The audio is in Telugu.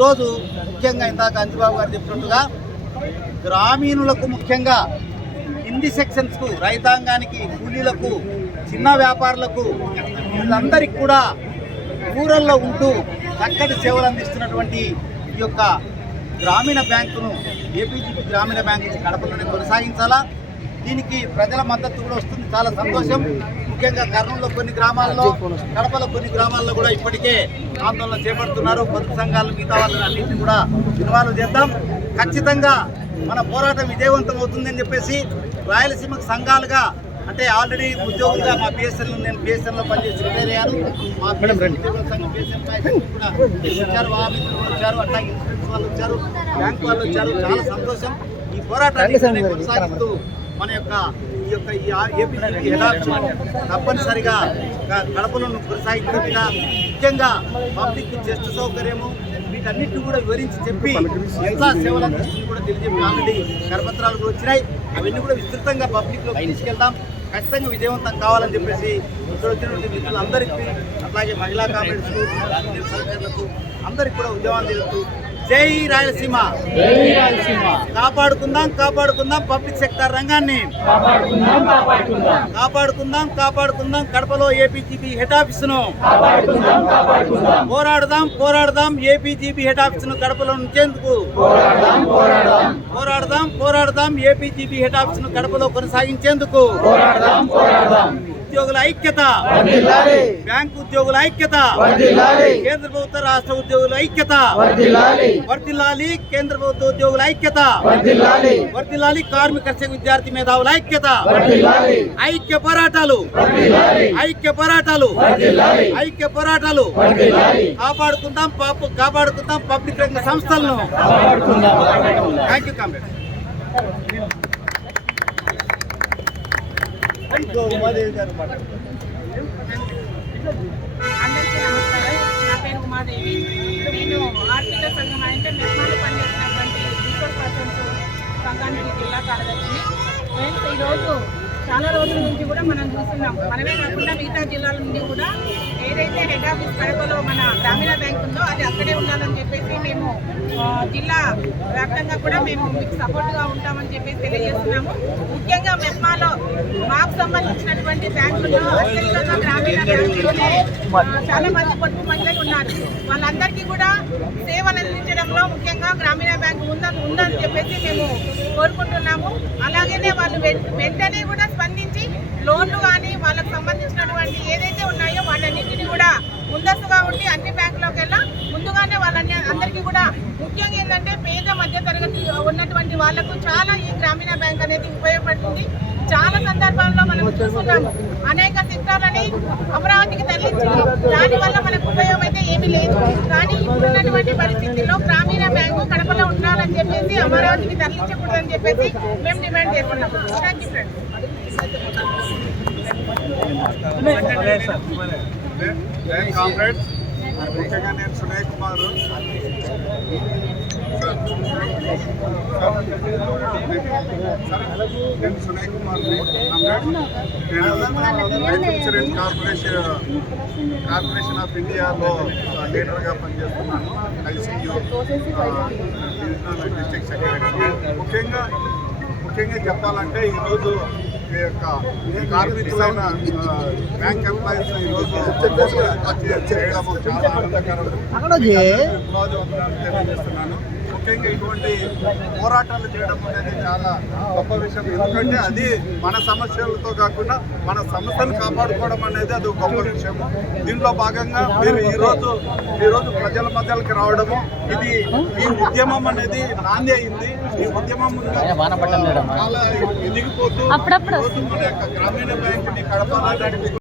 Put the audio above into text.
ఈరోజు ముఖ్యంగా ఇందాక అంజబాబు గారు చెప్పినట్టుగా గ్రామీణులకు ముఖ్యంగా కింది సెక్షన్స్కు రైతాంగానికి కూలీలకు చిన్న వ్యాపారులకు వీళ్ళందరికీ కూడా ఊరల్లో ఉంటూ చక్కటి సేవలు అందిస్తున్నటువంటి ఈ యొక్క గ్రామీణ బ్యాంకును ఏపీజీపీ గ్రామీణ బ్యాంకు కడపలోనే కొనసాగించాలా? దీనికి ప్రజల మద్దతు కూడా వస్తుంది. చాలా సంతోషం. ముఖ్యంగా కర్నూలులో కొన్ని గ్రామాల్లో కడపలో కొన్ని గ్రామాల్లో కూడా ఇప్పటికే ఆందోళన చేపడుతున్నారు. పొదుపు సంఘాలు మిగతా వాళ్ళని అన్నింటినీ కూడా ఇన్వాల్వ్ చేద్దాం. ఖచ్చితంగా మన పోరాటం విజయవంతం అవుతుందని చెప్పేసి రాయలసీమకు సంఘాలుగా అంటే ఆల్రెడీ ఉద్యోగులుగా మా పిఎస్ఎల్ నేను పిఎస్ఎల్లో పనిచేసి రిటైర్ అయ్యాను. మా సంఘం నాయకులు కూడా వచ్చారు ఆ మిత్రులు వచ్చారు అట్లాగే ఇన్సూరెన్స్ వాళ్ళు వచ్చారు బ్యాంక్ వాళ్ళు వచ్చారు. చాలా సంతోషం. ఈ పోరాటాన్ని కొనసాగిస్తూ మన యొక్క ఈ యొక్క ఈ ఏపీ తప్పనిసరిగా గడపలను కడపలను ముఖ్యంగా పబ్లిక్ చెస్ట్ సౌకర్యము వీటన్నిటిని కూడా వివరించి చెప్పి ఎంత సేవలు అందిస్తుంది కూడా తెలియజెప్పి ఆల్రెడీ కరపత్రాలు కూడా వచ్చినాయి. అవన్నీ కూడా విస్తృతంగా పబ్లిక్లో తీసుకెళ్తాం ఖచ్చితంగా విజయవంతం కావాలని చెప్పేసి ఇక్కడ వచ్చినటువంటి మిత్రులందరికీ అట్లాగే మహిళా కామెంట్స్ అందరికీ కూడా ఉద్యమాలు తెలుపుతూ జై రాయలసీమ. కాపాడుకుందాం కాపాడుకుందాం పబ్లిక్ సెక్టర్ రంగాన్ని. కాపాడుకుందాం కాపాడుకుందాం. కడపలో ఏపీజీబీ హెడ్ ఆఫీసును. పోరాడదాం పోరాడదాం ఏపీజీబీ హెడ్ ఆఫీసును కడపలో ఉంచేందుకు. పోరాడదాం పోరాడదాం. ఏపీజీబీ హెడ్ ఆఫీసును కడపలో కొనసాగించేందుకు. ఉద్యోగుల ఐక్యత. బ్యాంకు ఉద్యోగుల ఐక్యత. కేంద్ర ప్రభుత్వ రాష్ట్ర ఉద్యోగుల ఐక్యత. వర్దిల్లాలి కేంద్ర ప్రభుత్వ ఉద్యోగుల ఐక్యత. వర్దిల్లాలి కార్మిక విద్యార్థి మేధావుల ఐక్యత. ఐక్య పోరాటాలు. ఐక్య పోరాటాలు. ఐక్య పోరాటాలు. కాపాడుకుందాం పాప కాపాడుకుందాం పబ్లిక్ రంగ సంస్థలను. థ్యాంక్ యూ కామ్రేడ్ ఉమాదేవి గారు అందరికీ నమస్కారం. నా పేరు ఉమాదేవి. నేను ఆర్థిక సంఘం అంటే నిర్మాణం పనిచేసినటువంటి రిసోర్స్ పర్సన్స్ సంఘానికి జిల్లా కార్యదర్శిని. ఫ్రెండ్స్ ఈరోజు చాలా రోజుల నుంచి కూడా మనం చూస్తున్నాం. మనమే కాకుండా మిగతా జిల్లాల నుండి కూడా ఏదైతే హెడ్ ఆఫీస్ కడపలో మన గ్రామీణ బ్యాంక్ ఉందో అది అక్కడే ఉండాలని చెప్పేసి మేము జిల్లా వ్యాప్తంగా కూడా మేము మీకు సపోర్ట్గా ఉంటామని చెప్పేసి తెలియజేస్తున్నాము. ముఖ్యంగా మెప్మాలో సంబంధించినటువంటి బ్యాంకుల్లో అత్యధికంగా గ్రామీణ బ్యాంకుల్లోనే చాలా మంది పొదుపు మహిళలు ఉన్నారు. వాళ్ళందరికీ కూడా సేవలు అందించడంలో ముఖ్యంగా గ్రామీణ బ్యాంకు ఉందని ఉందని చెప్పేసి మేము కోరుకుంటున్నాము. అలాగనే వాళ్ళు వెంటనే కూడా స్పందించి లోన్లు కానీ వాళ్ళకు సంబంధించినటువంటి ఏదైతే ఉన్నాయో వాళ్ళన్నింటినీ కూడా ముందస్తుగా ఉండి అన్ని బ్యాంకులోకి వెళ్ళా ముందుగానే వాళ్ళని అందరికీ కూడా ముఖ్యంగా ఏంటంటే పేద తరగతి ఉన్నటువంటి వాళ్ళకు చాలా ఈ గ్రామీణ బ్యాంక్ అనేది ఉపయోగపడుతుంది. చాలా సందర్భాల్లో మనం చూస్తున్నాము అనేక సెక్టార్లని అమరావతికి తరలించింది దానివల్ల మనకు ఉపయోగం అయితే ఏమీ లేదు. కానీ ఇప్పుడున్నటువంటి పరిస్థితుల్లో గ్రామీణ బ్యాంకు కడపలో ఉండాలని చెప్పేసి అమరావతికి తరలించకూడదని చెప్పేసి మేము డిమాండ్ చేస్తున్నాం థ్యాంక్ యూ ఫ్రెండ్స్ జై కామ్రేడ్స్ ముఖ్యంగా నేను సునయ్ కుమార్. నేను సునయ్ కుమార్ నేను life insurance corporation corporation of ఇండియాలో లీడర్గా పనిచేస్తున్నాను ఐసీయూ డిస్ట్రిక్ట్ సెక్రటరీ ముఖ్యంగా ముఖ్యంగా చెప్పాలంటే ఈరోజు ఈ యొక్క కార్మికులైన బ్యాంక్ ఎంప్లాయీస్ ఈరోజు చేయడం చాలా ఆనందకరం తెలియజేస్తున్నాను ముఖ్యంగా ఇటువంటి పోరాటాలు చేయడం అనేది చాలా గొప్ప విషయం. ఎందుకంటే అది మన సమస్యలతో కాకుండా మన సంస్థను కాపాడుకోవడం అనేది అది గొప్ప విషయం దీంట్లో భాగంగా మీరు ఈరోజు ఈరోజు ప్రజల మధ్యలోకి రావడము ఇది ఈ ఉద్యమం అనేది నాంది అయింది. ఈ ఉద్యమం చాలా ఎదిగిపోతూ ఈరోజు మన యొక్క గ్రామీణ బ్యాంకుని కడప